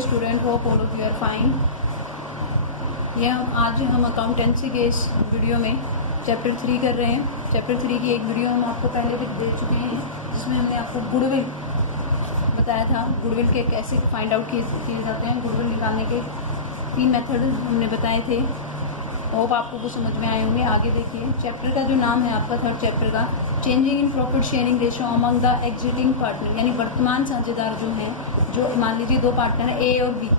Dear student, hope all of you are fine. आज हम accountancy के इस वीडियो में चैप्टर 3 कर रहे हैं। चैप्टर 3 की एक वीडियो हम आपको पहले भी दे चुके हैं, जिसमें हमने आपको गुडविल बताया था। गुडविल के कैसे फाइंड आउट किए जाते हैं, गुडविल निकालने के 3 मेथड हमने बताए थे। होप आपको वो समझ में आए होंगे। आगे देखिए, चैप्टर का जो नाम है आपका, थर्ड चैप्टर का, changing in profit sharing ratio among the exiting partner, यानी वर्तमान साझेदार जो हैं, जो मान लीजिए 2 पार्टनर है, ए और बी,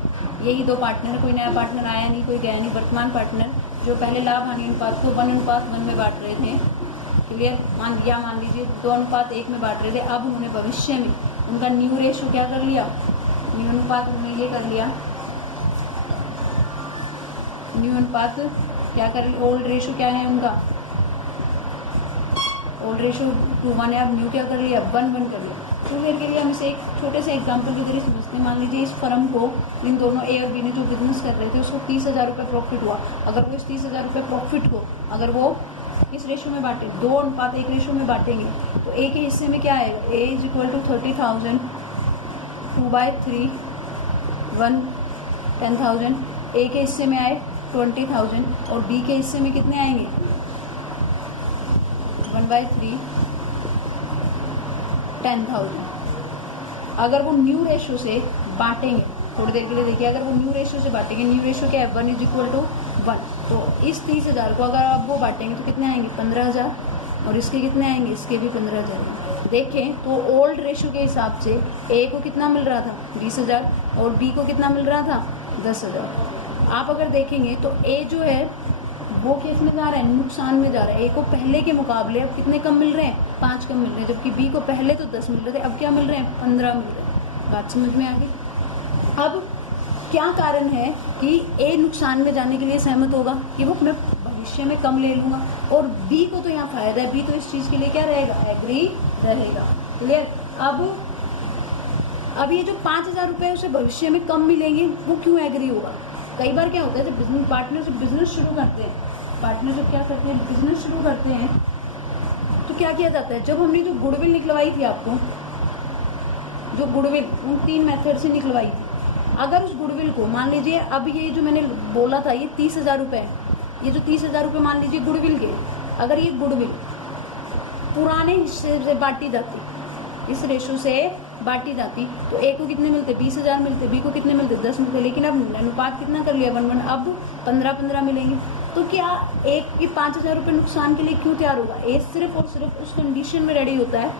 यही 2 पार्टनर, कोई नया पार्टनर आया नहीं, कोई गया नहीं। वर्तमान पार्टनर जो पहले लाभ हानि अनुपात को 1:1 में बांट रहे थे, क्लियर, मान लीजिए 2:1 में बांट रहे थे। अब उन्होंने भविष्य में उनका न्यू रेशो क्या कर लिया, न्यू अनुपात उन्होंने ये कर लिया, न्यू अनुपात क्या कर, ओल्ड रेशो क्या है उनका, ओल्ड रेशो 2:1 है, अब न्यू क्या कर लिया, 1:1 कर लिया। तो फिर के लिए हम इसे एक छोटे से एग्जांपल के जरिए समझते हैं। मान लीजिए इस फर्म को, इन दोनों ए और बी ने जो बिजनेस कर रहे थे, उसको 30,000 रुपये प्रॉफिट हुआ। अगर वो इस 30,000 रुपये प्रॉफिट को अगर वो इस रेशो में बांटे, 2:1 रेशो में बांटेंगे, तो ए के हिस्से में क्या आएगा, ए इज इक्वल टू 30,000, 2/3, 1 10,000। ए के हिस्से में आए 20,000 और बी के हिस्से में कितने आएंगे, 1/3, 10,000। अगर वो न्यू रेशो से बांटेंगे, थोड़ी देर के लिए देखिए, अगर वो न्यू रेशो से बांटेंगे, न्यू रेशो क्या है, 1:1, तो इस 30,000 को अगर आप वो बांटेंगे तो कितने आएंगे, 15,000, और इसके कितने आएंगे, इसके भी 15,000। देखें तो ओल्ड रेशो के हिसाब से ए को कितना मिल रहा था, 20,000, और बी को कितना मिल रहा था, 10,000। आप अगर देखेंगे तो ए जो है वो किस में जा रहा है, नुकसान में जा रहा है। ए को पहले के मुकाबले अब कितने कम मिल रहे हैं, 5 कम मिल रहे हैं, जबकि बी को पहले तो 10 मिल रहे थे, अब क्या मिल रहे हैं, 15 मिल रहे हैं। बात समझ में आ गई। अब क्या कारण है कि ए नुकसान में जाने के लिए सहमत होगा कि वो मैं भविष्य में कम ले लूंगा, और बी को तो यहाँ फायदा है, बी तो इस चीज़ के लिए क्या रहेगा, एग्री रहेगा। क्लियर। अब ये जो 5,000 रुपये उसे भविष्य में कम मिलेंगे, वो क्यों एग्री होगा। कई बार क्या होता है, जब बिजनेस पार्टनर जब बिजनेस शुरू करते हैं, पार्टनर जब क्या करते हैं, बिजनेस शुरू करते हैं, तो क्या किया जाता है, जब हमने जो गुडविल निकलवाई थी आपको, जो गुडविल उन 3 मेथड से निकलवाई थी, अगर उस गुडविल को मान लीजिए, अब ये जो मैंने बोला था ये 30,000 रुपये है, ये जो 30,000 रुपये मान लीजिए गुडविल के, अगर ये गुडविल पुराने हिस्से से बांटी जाती, इस रेशो से बांटी जाती, तो ए को कितने मिलते, 20,000 मिलते, बी को कितने मिलते, 10 मिलते। लेकिन अब अनुपात कितना कर लिया, 1:1, अब 15-15 मिलेंगे। तो क्या एक की 5,000 रुपये नुकसान के लिए क्यों तैयार होगा। ए सिर्फ और सिर्फ उस कंडीशन में रेडी होता है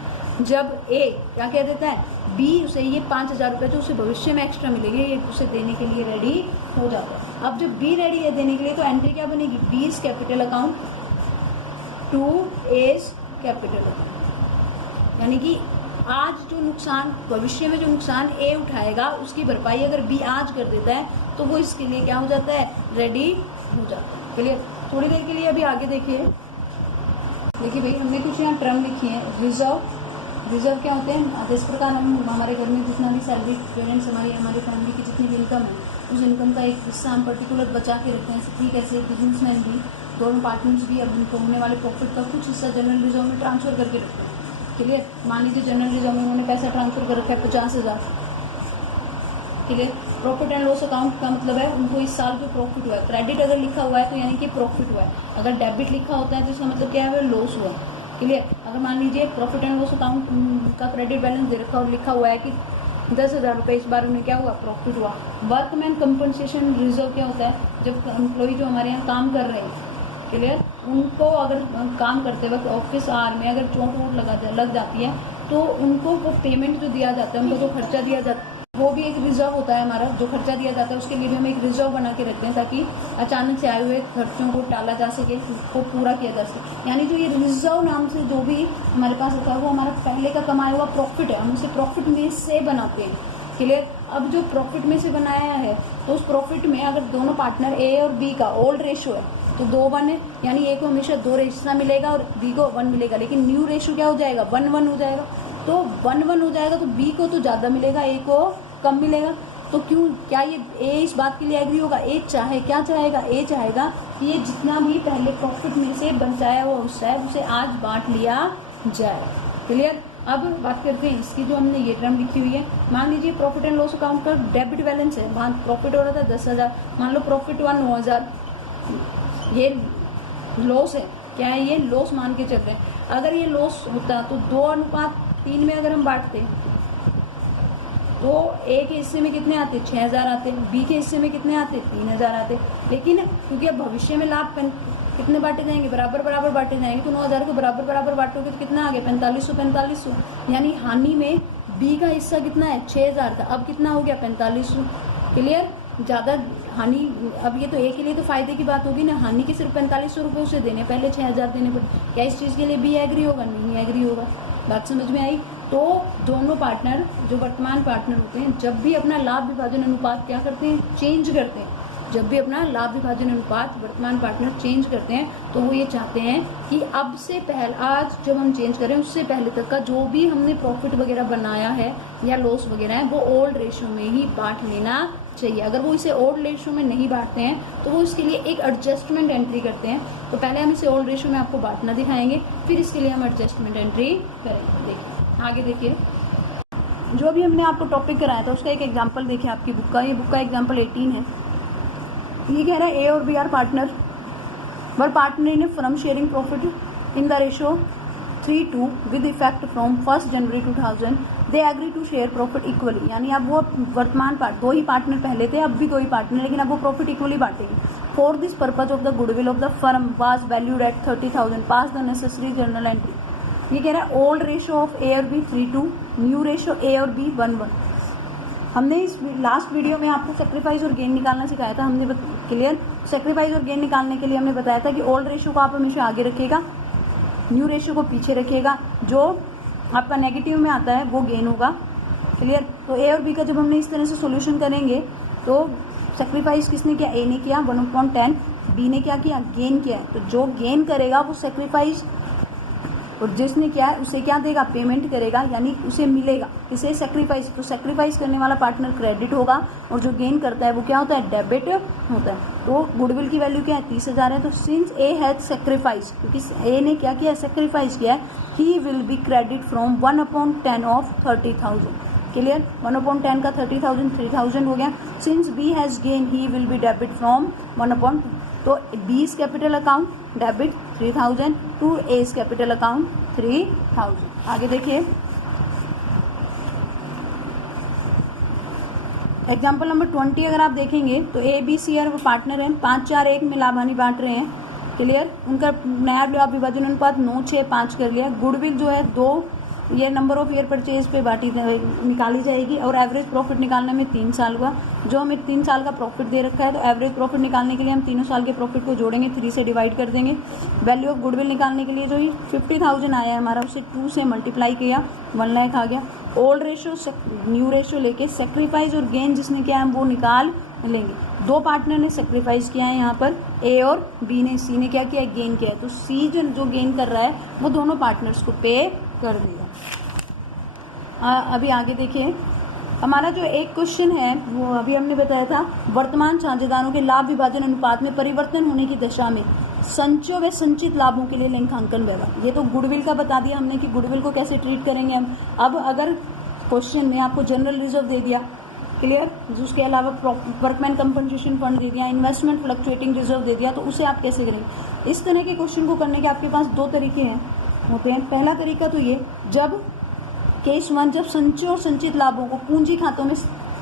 जब ए क्या कह देता है, बी उसे ये 5,000 रुपये जो उसे भविष्य में एक्स्ट्रा मिलेंगे, ये उसे देने के लिए रेडी हो जाता है। अब जब बी रेडी है देने के लिए, तो एंट्री क्या बनेगी, B's capital account to A's capital account, यानी कि आज जो नुकसान, भविष्य में जो नुकसान ए उठाएगा, उसकी भरपाई अगर बी आज कर देता है, तो वो इसके लिए क्या हो जाता है, रेडी हो जाता है। क्लियर। थोड़ी देर के लिए अभी आगे देखिए भाई, हमने कुछ यहाँ टर्म लिखी है। रिजर्व क्या होते हैं, जिस प्रकार हम हमारे घर में जितना भी सैलरी पेरेंट्स, हमारी फैमिली की जितनी भी इनकम है, उस इनकम का एक हिस्सा हम पर्टिकुलर बचा के रखते हैं। ठीक ऐसे बिजनेसमैन भी, दोनों पार्टनर्स भी अब उनको होने वाले प्रॉफिट का कुछ हिस्सा जनरल रिजर्व में ट्रांसफर करके रखते हैं। क्लियर। मान लीजिए जनरल रिजर्व में उन्होंने पैसा ट्रांसफर कर रखा है 50,000। Clear. Profit and loss account का मतलब है उनको इस साल जो प्रॉफिट हुआ है, क्रेडिट अगर लिखा हुआ है तो यानी कि प्रॉफिट हुआ है, अगर डेबिट लिखा होता है तो इसका मतलब क्या है, लॉस हुआ है। क्लियर। अगर मान लीजिए प्रॉफिट एंड लॉस अकाउंट का क्रेडिट बैलेंस दे रखा और लिखा हुआ है कि 10,000 रुपये इस बार उन्हें क्या हुआ, प्रॉफिट हुआ। वर्कमैन कंपनसेशन रिजर्व क्या होता है, जब एम्प्लॉय जो हमारे यहाँ काम कर रहे हैं, क्लियर, उनको अगर काम करते वक्त ऑफिस आवर में अगर चोट वोट लग जाती है, तो उनको वो पेमेंट जो दिया जाता है, उनको जो खर्चा दिया जाता है, वो भी एक रिजर्व होता है हमारा, जो खर्चा दिया जाता है उसके लिए भी हम एक रिजर्व बना के रखते हैं, ताकि अचानक से आए हुए खर्चों को टाला जा सके, उसको पूरा किया जा सके। यानी जो ये रिजर्व नाम से जो भी हमारे पास रखा है, वो हमारा पहले का कमाया हुआ प्रॉफिट है, हम उसे प्रॉफिट में से बनाते हैं। क्लियर। अब जो प्रॉफिट में से बनाया है, तो उस प्रॉफिट में अगर दोनों पार्टनर ए और बी का ओल्ड रेशो है, तो 2:1 है, यानी ए को हमेशा 2 हिस्सा मिलेगा और बी को 1 मिलेगा। लेकिन न्यू रेशो क्या हो जाएगा, 1:1 हो जाएगा। तो 1:1 हो जाएगा तो बी को तो ज़्यादा मिलेगा, ए को कम मिलेगा। तो क्यों, क्या ये ए इस बात के लिए एग्री होगा, ए क्या चाहेगा, ए चाहेगा कि ये जितना भी पहले प्रॉफिट में से बचाया हुआ हिस्सा है उसे आज बांट लिया जाए। क्लियर। अब बात करते हैं इसकी, जो हमने ये टर्म लिखी हुई है। मान लीजिए प्रॉफिट एंड लॉस अकाउंट का डेबिट बैलेंस है, मान प्रॉफिट हो रहा था 10,000, मान लो प्रॉफिट हुआ 9,000, ये लॉस है, क्या है ये लॉस मान के चल रहे हैं। अगर ये लॉस होता तो 2:3 में अगर हम बांटते तो ए के हिस्से में कितने आते, 6,000 आते, बी के हिस्से में कितने आते, 3,000 आते। लेकिन क्योंकि अब भविष्य में लाभ कितने बांटे जाएंगे, बराबर बराबर बांटे जाएंगे, तो 9,000 को बराबर बराबर बांटोगे तो कितना आ गया, 4500। यानी हानि में बी का हिस्सा कितना है, 6,000 था, अब कितना हो गया, 4500। क्लियर, ज़्यादा हानि, अब ये तो ए के लिए तो फायदे की बात होगी ना, हानि के सिर्फ 4500 रुपये उसे देने, पहले 6,000 देने पड़े। क्या इस चीज़ के लिए बी एग्री होगा, नहीं एग्री होगा। बात समझ में आई। तो दोनों पार्टनर जो वर्तमान पार्टनर होते हैं, जब भी अपना लाभ विभाजन अनुपात क्या करते हैं, चेंज करते हैं, जब भी अपना लाभ विभाजन अनुपात वर्तमान पार्टनर चेंज करते हैं, तो वो ये चाहते हैं कि अब से पहले, आज जब हम चेंज करें उससे पहले तक का जो भी हमने प्रॉफिट वगैरह बनाया है या लॉस वगैरह है, वो ओल्ड रेशो में ही बांट लेना चाहिए। अगर वो इसे ओल्ड रेशो में नहीं बांटते हैं तो वो इसके लिए एक एडजस्टमेंट एंट्री करते हैं। तो पहले हम इसे ओल्ड रेशो में आपको बांटना दिखाएंगे, फिर इसके लिए हम एडजस्टमेंट एंट्री करेंगे। देखिए आगे, देखिए जो अभी हमने आपको टॉपिक कराया था उसका एक एग्जाम्पल देखिए आपकी बुक का, ये बुक का एग्जाम्पल 18 है। ये कह रहा है ए और B are partner, were partner in firm sharing profit in the ratio 3:2 with effect from 1 January 2000 they agree to share profit equally. यानी अब वो वर्तमान दो ही पार्टनर पहले थे, अब भी दो ही पार्टनर, लेकिन अब वो प्रॉफिट इक्वली बांटेंगे। For this purpose of the goodwill of the firm was valued at 30,000, pass the necessary journal entry. ये कह रहा है ओल्ड रेशो ऑफ ए और बी 3:2, न्यू रेशो ए और बी 1:1। हमने इस लास्ट वीडियो में आपको सेक्रीफाइस और गेन निकालना सिखाया था, हमने क्लियर। सेक्रीफाइस और गेन निकालने के लिए हमने बताया था कि ओल्ड रेशो को आप हमेशा आगे रखिएगा, न्यू रेशो को पीछे रखिएगा, जो आपका नेगेटिव में आता है वो गेन होगा। क्लियर। तो ए और बी का जब हमने इस तरह से सॉल्यूशन करेंगे तो सेक्रीफाइस किसने किया, ए ने किया 1/10, बी ने क्या किया, गेन किया है। तो जो गेन करेगा वो सेक्रीफाइस, और जिसने क्या है उसे क्या देगा, पेमेंट करेगा, यानी उसे मिलेगा इसे सेक्रीफाइस। तो सेक्रीफाइस करने वाला पार्टनर क्रेडिट होगा और जो गेन करता है वो क्या होता है, डेबिट होता है। तो गुडविल की वैल्यू क्या है, 30,000 है। तो सिंस ए हैज सेक्रीफाइस, क्योंकि ए ने क्या किया, सेक्रीफाइस किया है, he will be credit from 1/10 of 30,000। Clear. 1/10 का 30,000 3,000 हो गया। Since B has gain he will be debit from 1/10। तो B's capital account debit 3,000 to A's capital account 3,000। आगे देखिए एग्जाम्पल नंबर 20 अगर आप देखेंगे तो ए बी सी आर वो पार्टनर हैं, 5-4-1 में लाभ हानि बांट रहे हैं। क्लियर। उनका नया लाभ विभाजन अनुपात 9-6-5 कर लिया। गुडविल जो है 2 ये नंबर ऑफ ईयर परचेज पे निकाली जाएगी और एवरेज प्रॉफिट निकालने में 3 साल हुआ। जो हमें 3 साल का प्रॉफिट दे रखा है तो एवरेज प्रॉफिट निकालने के लिए हम तीनों साल के प्रॉफिट को जोड़ेंगे, 3 से डिवाइड कर देंगे। वैल्यू ऑफ गुडविल निकालने के लिए जो 50,000 आया है हमारा, उसे 2 से मल्टीप्लाई किया, 1 लाख आ गया। ओल्ड रेशो न्यू रेशो लेके सेक्रीफाइस और गेन जिसने किया है वो निकाल लेंगे। 2 पार्टनर ने सेक्रीफाइस किया है यहाँ पर, ए और बी ने, सी ने क्या किया, गेन किया है। तो सी जो गेन कर रहा है वो दोनों पार्टनर्स को पे कर देगा। अभी आगे देखिए हमारा जो एक क्वेश्चन है वो अभी हमने बताया था, वर्तमान साझेदारों के लाभ विभाजन अनुपात में परिवर्तन होने की दशा में संचय व संचित लाभों के लिए लेखांकन व्यवहार। ये तो गुडविल का बता दिया हमने कि गुडविल को कैसे ट्रीट करेंगे हम। अब अगर क्वेश्चन में आपको जनरल रिजर्व दे दिया, क्लियर, उसके अलावा वर्कमैन कंपनसेशन फंड दे दिया, इन्वेस्टमेंट फ्लक्चुएटिंग रिजर्व दे दिया, तो उसे आप कैसे करेंगे। इस तरह के क्वेश्चन को करने के आपके पास 2 तरीके होते हैं। पहला तरीका तो ये, जब केस 1 जब संचय और संचित लाभों को पूंजी खातों में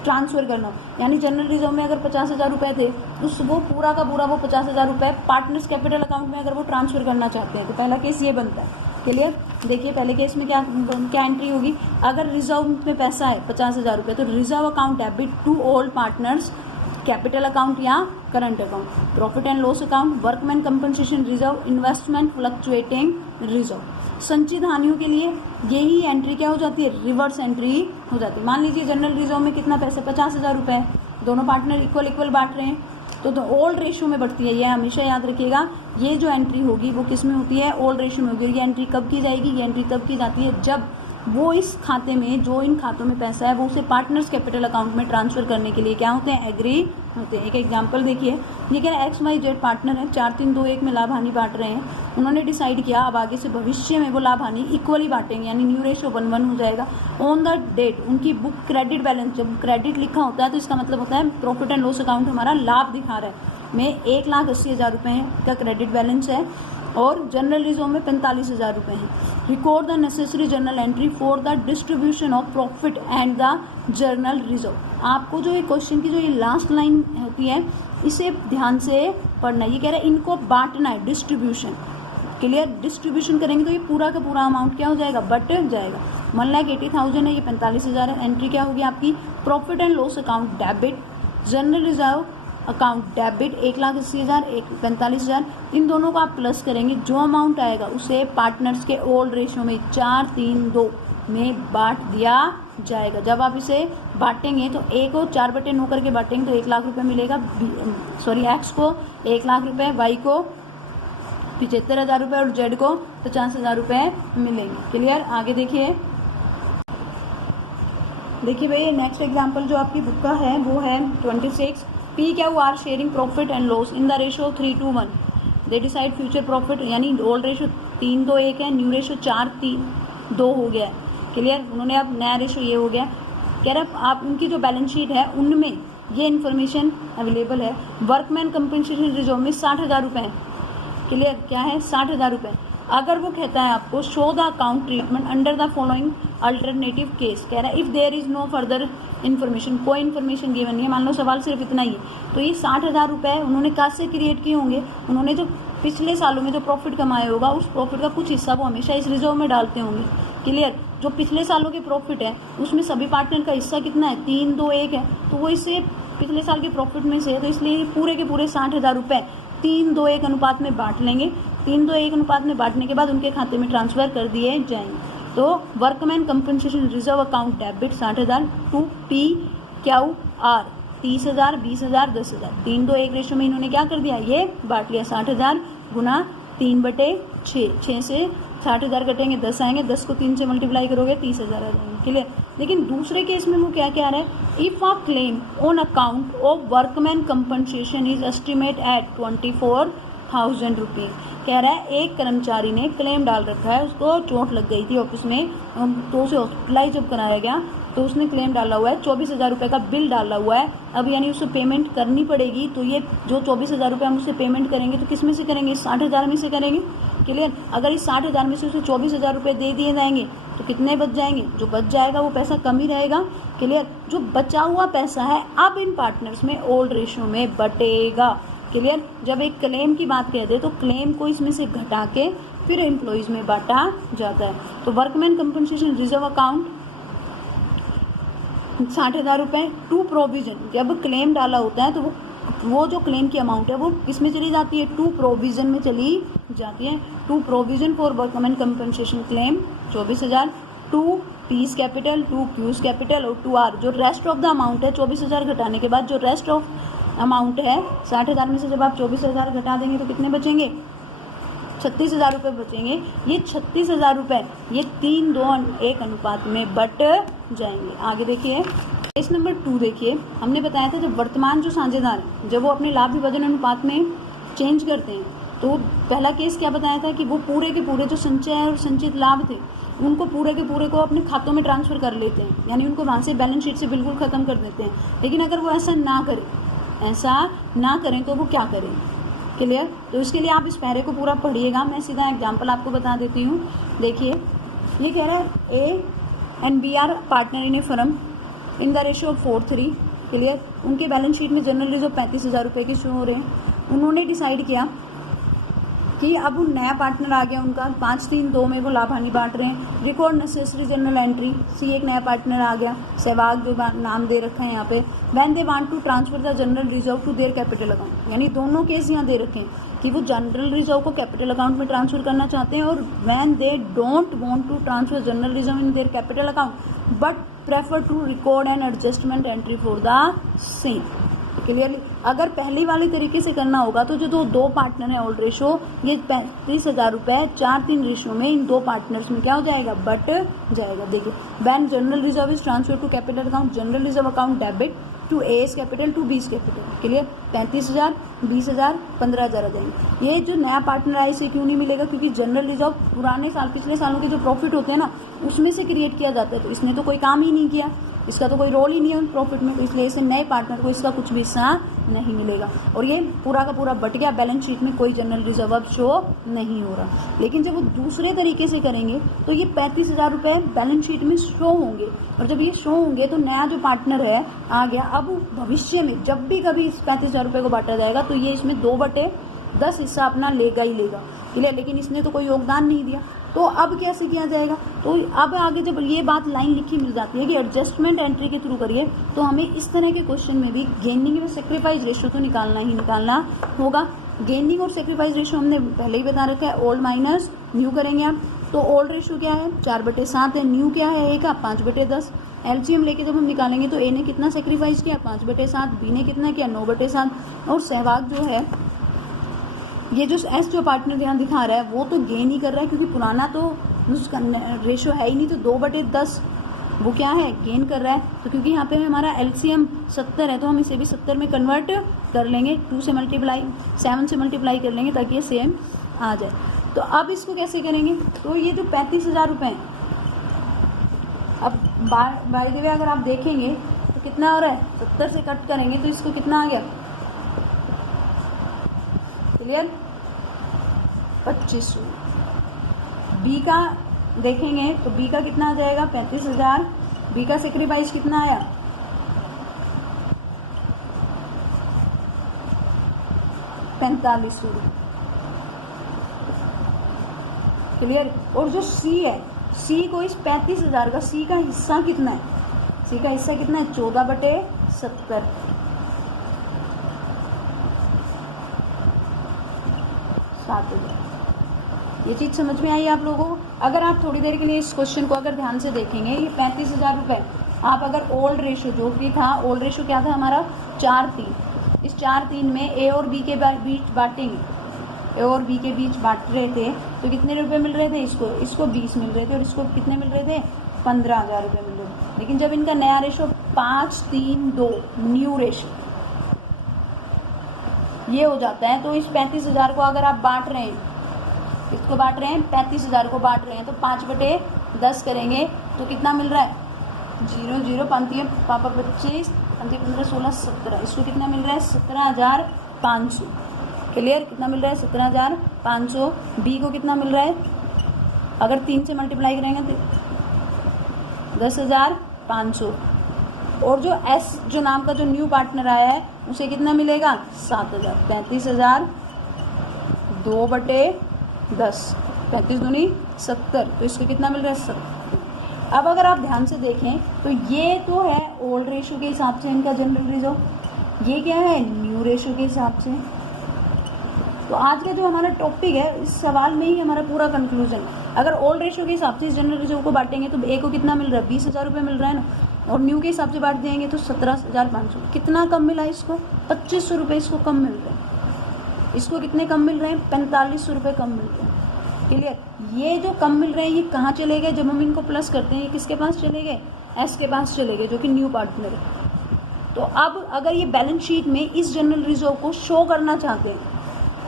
ट्रांसफर करना, यानी जनरल रिजर्व में अगर 50,000 रुपये थे तो वो पूरा का पूरा वो 50,000 रुपये पार्टनर्स कैपिटल अकाउंट में अगर वो ट्रांसफर करना चाहते हैं तो पहला केस ये बनता है। क्लियर। देखिए पहले केस में क्या एंट्री होगी, अगर रिजर्व में पैसा है 50,000 रुपये तो reserve account debit to all partners capital account या current account, profit and loss account, workman compensation reserve, investment fluctuating reserve. संचित हानियों के लिए यही एंट्री क्या हो जाती है, रिवर्स एंट्री हो जाती है। मान लीजिए जनरल रिजर्व में कितना पैसा, 50,000 रुपये है, दोनों पार्टनर इक्वल बांट रहे हैं, तो ओल्ड रेशो में बढ़ती है। यह हमेशा याद रखिएगा, ये जो एंट्री होगी वो किस में होती है, ओल्ड रेशो में होगी। ये एंट्री कब की जाएगी, ये एंट्री तब की जाती है जब वो इस खाते में, जो इन खातों में पैसा है वो उसे पार्टनर्स कैपिटल अकाउंट में ट्रांसफर करने के लिए क्या होते हैं, एग्री होते हैं। एक एग्जांपल देखिए, ये कह रहा है XYZ पार्टनर है, 4 3 2 1 में लाभ हानि बांट रहे हैं। उन्होंने डिसाइड किया अब आगे से भविष्य में वो लाभ हानि इक्वली बांटेंगे, यानी न्यू रेशो 1:1 हो जाएगा। ऑन द डेट उनकी बुक क्रेडिट बैलेंस, जब क्रेडिट लिखा होता है तो इसका मतलब होता है प्रॉफिट एंड लॉस अकाउंट हमारा लाभ दिखा रहा है, में 1,80,000 रुपये का क्रेडिट बैलेंस है और जनरल रिजर्व में 45,000 रुपये हैं। Record the necessary journal entry for the distribution of profit and the journal reserve. आपको जो ये क्वेश्चन की जो ये लास्ट लाइन होती है इसे ध्यान से पढ़ना। ये कह रहा है इनको बांटना है, डिस्ट्रीब्यूशन। क्लियर, डिस्ट्रीब्यूशन करेंगे तो ये पूरा का पूरा अमाउंट क्या हो जाएगा, बट जाएगा। 1,80,000 है, ये 45,000 है। एंट्री क्या होगी आपकी, profit and loss account debit, general reserve account debit 1,80,000, 45,000, इन दोनों को आप प्लस करेंगे, जो अमाउंट आएगा उसे पार्टनर्स के ओल्ड रेशियो में 4-3-2 में बांट दिया जाएगा। जब आप इसे बांटेंगे तो ए को 4/9 करके बांटेंगे तो 1,00,000 रुपये मिलेगा, एक्स को 1,00,000 रुपये, वाई को 75,000 रुपये और जेड को 50,000 रुपये मिलेंगे। क्लियर, आगे देखिए भैया नेक्स्ट एग्जाम्पल जो आपकी बुक का है वो है 26। P-Q-R sharing profit and loss in the ratio 3:1। They decide future profit, यानी ओल्ड रेशो 3:2-1 है, न्यू रेशो 4:3-2 हो गया है। क्लियर, उन्होंने अब नया रेशो ये हो गया। कह रहा आप उनकी जो बैलेंस शीट है उनमें ये इन्फॉर्मेशन अवेलेबल है। वर्कमैन कंपनसेशन रिजर्व में 60,000 रुपये है। क्लियर, क्या है, 60,000 रुपये। अगर वो कहता है आपको show the account treatment under the following alternative case, कह रहा है if there is no further information, कोई इन्फॉर्मेशन गिवन नहीं है, मान लो सवाल सिर्फ इतना ही है, तो ये 60,000 रुपये उन्होंने कहाँ से क्रिएट किए होंगे, उन्होंने जो पिछले सालों में जो प्रॉफिट कमाया होगा उस प्रॉफिट का कुछ हिस्सा वो हमेशा इस रिजर्व में डालते होंगे। क्लियर, जो पिछले सालों के प्रॉफिट है उसमें सभी पार्टनर का हिस्सा कितना है, 3-2-1 है, तो वो इसे पिछले साल के प्रॉफिट में से है, तो इसलिए पूरे के पूरे 60,000 रुपये 3:2-1 अनुपात में बांट लेंगे। 3:2-1 अनुपात में बांटने के बाद उनके खाते में ट्रांसफर कर दिए जाएंगे। तो workman compensation reserve account debit 60,000 to P-Q-R 30,000, 20,000, 10,000, 3:2-1 ratio में इन्होंने क्या कर दिया, ये बांट लिया। 60,000 गुना 3/6, 6 से 60,000 कटेंगे, 10 आएंगे, 10 को 3 से मल्टीप्लाई करोगे 30,000 आ जाएंगे। क्लियर, लेकिन दूसरे केस में वो क्या कह रहा है, if a claim on account of workman compensation is estimate at 24,000 rupees. कह रहा है एक कर्मचारी ने क्लेम डाल रखा है, उसको चोट लग गई थी ऑफिस में, तो उसे हॉस्पिटलाइज जब कराया गया तो उसने क्लेम डाला हुआ है, 24,000 रुपये का बिल डाला हुआ है। अब यानी उसे पेमेंट करनी पड़ेगी, तो ये जो 24,000 रुपये हम उससे पेमेंट करेंगे तो किस में से करेंगे, 60,000 में से करेंगे। क्लियर, अगर इस 60,000 में से उसे 24,000 रुपये दे दिए जाएंगे तो कितने बच जाएंगे, जो बच जाएगा वो पैसा कम ही रहेगा। क्लियर, जो बचा हुआ पैसा है अब इन पार्टनर्स में ओल्ड रेशियो में बटेगा। क्लियर, जब एक क्लेम की बात कहते हैं तो क्लेम को इसमें से घटा के फिर एम्प्लॉइज में बांटा जाता है। तो वर्कमैन कंपनसेशन रिजर्व अकाउंट 60,000 रुपये टू प्रोविजन, जब क्लेम डाला होता है तो वो जो क्लेम की अमाउंट है वो किस में चली जाती है, टू प्रोविजन में चली जाती है। To provision for workman compensation claim 24,000, to P's capital, to Q's capital और टू आर, जो रेस्ट ऑफ द अमाउंट है 24,000 घटाने के बाद जो रेस्ट ऑफ अमाउंट है 60,000 में से जब आप 24,000 घटा देंगे तो कितने बचेंगे, 36,000 रुपये बचेंगे। ये 36,000 रुपये ये 3:2-1 अनुपात में बट जाएंगे। आगे देखिए केस नंबर 2 देखिए, हमने बताया था जब वर्तमान जो साझेदार हैं जब वो अपने लाभ विभाजन अनुपात में चेंज करते हैं तो पहला केस क्या बताया था कि वो पूरे के पूरे जो संचय और संचित लाभ थे उनको पूरे के पूरे को अपने खातों में ट्रांसफ़र कर लेते हैं, यानी उनको वहाँ से बैलेंस शीट से बिल्कुल ख़त्म कर देते हैं। लेकिन अगर वो ऐसा ना करें तो वो क्या करें। क्लियर, तो इसके लिए आप इस पैरे को पूरा पढ़िएगा। मैं सीधा एग्जांपल आपको बता देती हूँ। देखिए ये कह रहा है A and B are partner in a firm in the ratio 4:3। Clear, उनके बैलेंस शीट में जनरल रिजर्व 35,000 रुपये के शो हो रहे हैं। उन्होंने डिसाइड किया कि अब वो नया पार्टनर आ गया उनका, 5-3-2 में वो लाभ हानि बांट रहे हैं। रिकॉर्ड नेसेसरी जनरल एंट्री, सी एक नया पार्टनर आ गया, सहवाग जो नाम दे रखा है यहाँ पे। When they want to transfer the general reserve to their capital account, यानी दोनों केस यहाँ दे रखे हैं कि वो जनरल रिजर्व को कैपिटल अकाउंट में ट्रांसफर करना चाहते हैं, और when they don't want to transfer general reserve in their capital account but prefer to record an adjustment entry for the same. Clearly, अगर पहली वाले तरीके से करना होगा तो जो दो पार्टनर हैं ओल्ड रेशो, ये 35,000 रुपये 4-3 रेशो में इन दो पार्टनर्स में क्या हो जाएगा, बट जाएगा। देखिए when general reserve is transfer to capital account, general reserve account debit to A's capital to B's capital. Clear? 35,000, 20,000, 15,000 आ जाएंगे। ये जो नया पार्टनर आया इसे क्यों नहीं मिलेगा? क्योंकि जनरल रिजर्व पुराने साल पिछले सालों के जो प्रॉफिट होते हैं ना उसमें से क्रिएट किया जाता है, तो इसने तो कोई काम ही नहीं किया, इसका तो कोई रोल ही नहीं है प्रॉफिट में, तो इसलिए इसे नए पार्टनर को इसका कुछ भी हिस्सा नहीं मिलेगा और ये पूरा का पूरा बट गया। बैलेंस शीट में कोई जनरल रिजर्व अब शो नहीं हो रहा। लेकिन जब वो दूसरे तरीके से करेंगे तो ये 35,000 रुपये बैलेंस शीट में शो होंगे और जब ये शो होंगे तो नया जो पार्टनर है आ गया। अब भविष्य में जब भी कभी इस 35,000 रुपये को बांटा जाएगा तो ये इसमें 2/10 हिस्सा अपना लेगा ही लेगा। क्लियर? लेकिन इसने तो कोई योगदान नहीं दिया, तो अब कैसे किया जाएगा? तो अब आगे जब ये बात लाइन लिखी मिल जाती है कि एडजस्टमेंट एंट्री के थ्रू करिए, तो हमें इस तरह के क्वेश्चन में भी गेनिंग और सेक्रीफाइस रेशियो तो निकालना ही निकालना होगा। गेनिंग और सेक्रीफाइस रेशियो हमने पहले ही बता रखा है, ओल्ड माइनस न्यू करेंगे आप। तो ओल्ड रेशियो क्या है? 4/7 है। न्यू क्या है? A का 5/10। एलसीएम लेके जब हम निकालेंगे तो ए ने कितना सेक्रीफाइस किया? 5/7। बी ने कितना किया? 9/7। और सहवाग जो है, ये जो एस जो पार्टनर यहाँ दिखा रहा है वो तो गेन ही कर रहा है, क्योंकि पुराना तो उसका रेशियो है ही नहीं, तो 2/10 वो क्या है? गेन कर रहा है। तो क्योंकि यहाँ पे हमारा एलसीएम 70 है तो हम इसे भी 70 में कन्वर्ट कर लेंगे, 7 से मल्टीप्लाई कर लेंगे ताकि ये सेम आ जाए। तो अब इसको कैसे करेंगे? तो ये जो 35,000 रुपये हैं, अब बाय द वे अगर आप देखेंगे तो कितना हो रहा है? 70 से कट करेंगे तो इसको कितना आ गया? क्लियर? 2500। बी का देखेंगे तो बी का कितना आ जाएगा? 35,000। बी का सेक्रीफाइस कितना आया? 4500। क्लियर? और जो सी है, सी को इस 35,000 का सी का हिस्सा कितना है? सी का हिस्सा कितना है? 14/70। 7,000। ये चीज़ समझ में आई आप लोगों को? अगर आप थोड़ी देर के लिए इस क्वेश्चन को अगर ध्यान से देखेंगे, ये 35,000 रुपये आप अगर ओल्ड रेशियो जो भी था, ओल्ड रेशियो क्या था हमारा? 4:3। इस 4:3 में ए और बी के बीच बांटेंगे, ए और बी के बीच बांट रहे थे तो कितने रुपए मिल रहे थे? इसको 20 मिल रहे थे और इसको कितने मिल रहे थे? 15,000 रुपये मिल रहे थे। लेकिन जब इनका नया रेशियो 5:3:2 न्यू रेशियो ये हो जाता है, तो इस 35,000 को अगर आप बांट रहे हैं, इसको बांट रहे हैं, 35,000 को बांट रहे हैं, तो 5/10 करेंगे तो कितना मिल रहा है? 0 0 5 पापा 25 5 15 16 17। इसको कितना मिल रहा है? 17,500। क्लियर? कितना मिल रहा है? 17,500। बी को कितना मिल रहा है? अगर 3 से मल्टीप्लाई करेंगे तो 10,500। और जो एस जो नाम का जो न्यू पार्टनर आया है उसे कितना मिलेगा? 7,000। 35,000 2/10, 35 दूनी 70, तो इसको कितना मिल रहा है? 70। अब अगर आप ध्यान से देखें तो ये तो है ओल्ड रेशियो के हिसाब से इनका जनरल रिजर्व, ये क्या है? न्यू रेशियो के हिसाब से। तो आज का जो हमारा टॉपिक है इस सवाल में ही हमारा पूरा कंक्लूजन। अगर ओल्ड रेशियो के हिसाब से इस जनरल रिजर्व को बांटेंगे तो ए को कितना मिल रहा है? 20,000 रुपये मिल रहा है ना, और न्यू के हिसाब से बांट देंगे तो 17,500। कितना कम मिला इसको? 2,500 रुपये इसको कम मिल रहे हैं। इसको कितने कम मिल रहे हैं? 4,500 रुपये कम मिल रहे हैं। क्लियर? ये जो कम मिल रहे हैं ये कहाँ चले गए? जब हम इनको प्लस करते हैं ये किसके पास चले गए? एस के पास चले गए, जो कि न्यू पार्टनर है। तो अब अगर ये बैलेंस शीट में इस जनरल रिजर्व को शो करना चाहते हैं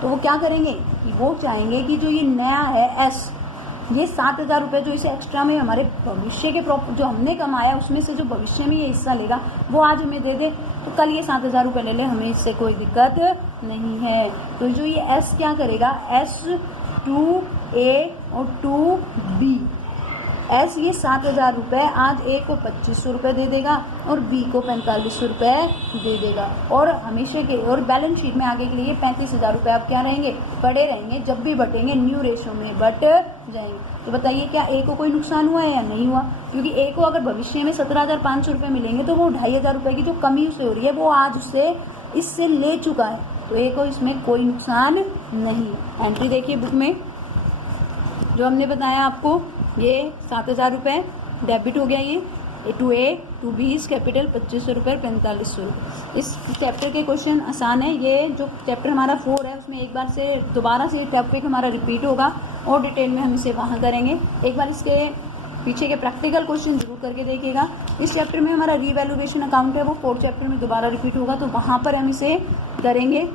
तो वो क्या करेंगे कि वो चाहेंगे कि जो ये नया है एस, ये 7,000 रुपये जो इसे एक्स्ट्रा में हमारे भविष्य के प्रॉफिट जो हमने कमाया उसमें से जो भविष्य में ये हिस्सा लेगा वो आज हमें दे दे, तो कल ये 7,000 रुपये ले ले, हमें इससे कोई दिक्कत नहीं है। तो जो ये एस क्या करेगा? S2A और 2B, एस ये 7,000 रुपये आज ए को 2,500 रुपये दे देगा और बी को 4,500 रुपये दे देगा, और हमेशा के और बैलेंस शीट में आगे के लिए 35,000 रुपये आप क्या रहेंगे? पड़े रहेंगे, जब भी बटेंगे न्यू रेशियो में बट जाएंगे। तो बताइए क्या ए को कोई नुकसान हुआ है या नहीं हुआ? क्योंकि ए को अगर भविष्य में 17,500 रुपये मिलेंगे तो वो 2,500 रुपये की जो कमी उसे हो रही है वो आज उससे इससे ले चुका है, तो ए को इसमें कोई नुकसान नहीं है। एंट्री देखिए बुक में जो हमने बताया आपको, ये 7,000 रुपये डेबिट हो गया। ये टू ए टू बी इस कैपिटल 2,500 रुपये 4,500 रुपये। इस चैप्टर के क्वेश्चन आसान है। ये जो चैप्टर हमारा 4 है उसमें एक बार से दोबारा से टॉपिक हमारा रिपीट होगा और डिटेल में हम इसे वहाँ करेंगे। एक बार इसके पीछे के प्रैक्टिकल क्वेश्चन जरूर करके देखिएगा। इस चैप्टर में हमारा रीवैल्यूएशन अकाउंट है वो 4th चैप्टर में दोबारा रिपीट होगा, तो वहाँ पर हम इसे करेंगे।